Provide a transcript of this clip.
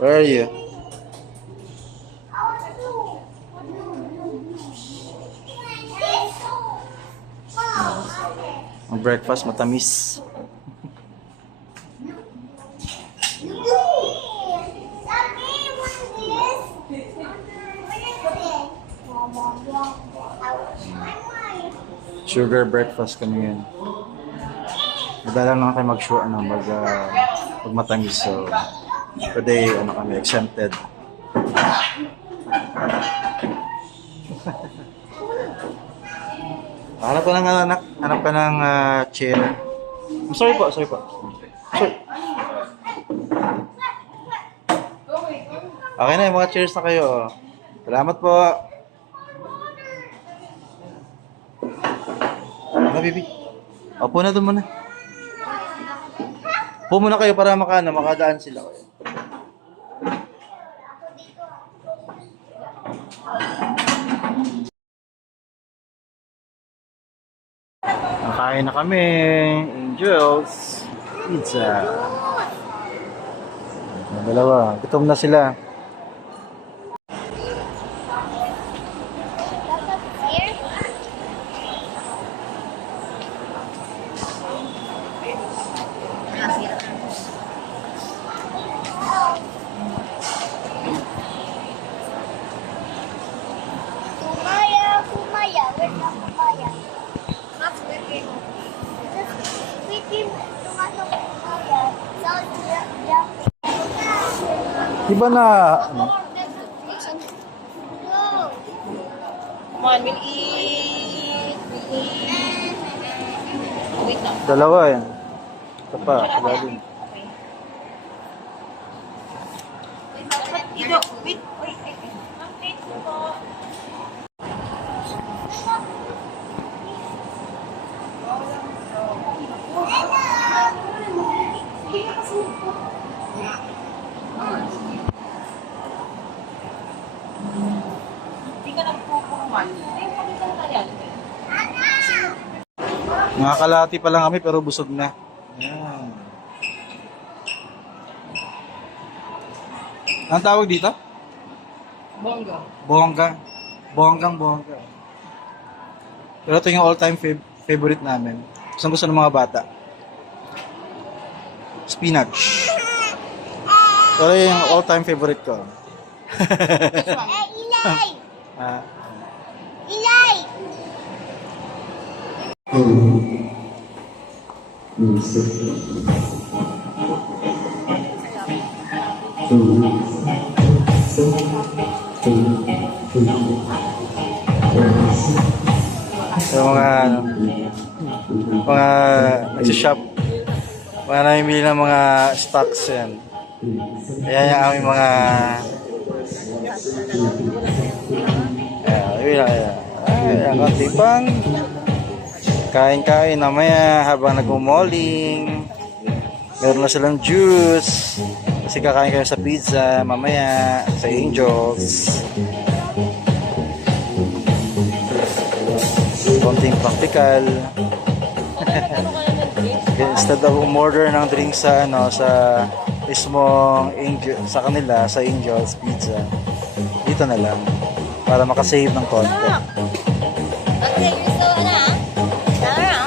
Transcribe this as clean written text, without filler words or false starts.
Where are you? Ang breakfast matamis. Sugar breakfast kami yun. Madala lang kayo mag matamis. So, today, kami, exempted. Hanap ka ng anak, hanap ka ng chair. Sorry po. Sorry. Okay na, yung mga chairs na kayo. Salamat po. Ano, baby? Opo na doon muna. Upo muna kayo para makadaan sila. Nakain na kami. Angels. Pizza. Dalawa. Gutom na sila. Diba na, ano? Come on, we'll eat. Wait lang. Dalawa yan. Ito pa, lalim. Ito, wait. Hindi ka nagpupuman. Nakakalati pa lang kami pero busog na. Yan. Ang tawag dito? Bongga. Bonggang. Pero ito yung all-time favorite namin. Gusto ng mga bata. Spinach. Ito yung all-time favorite ko. Ilay! Ah. Ilay! So, mga nagsishop, mga namimili ng mga stocks yan. Ayan yung aming mga ayan, konti pang kain-kain namaya habang nagmumoling. Meron na silang juice kasi kakain kayo sa pizza mamaya sa Angels. Konting practical. Instead of umorder ng drinks sa mismong Angel, sa kanila sa Angels Pizza, dito na lang para makasave ng konti. Okay, gusto na. Tara.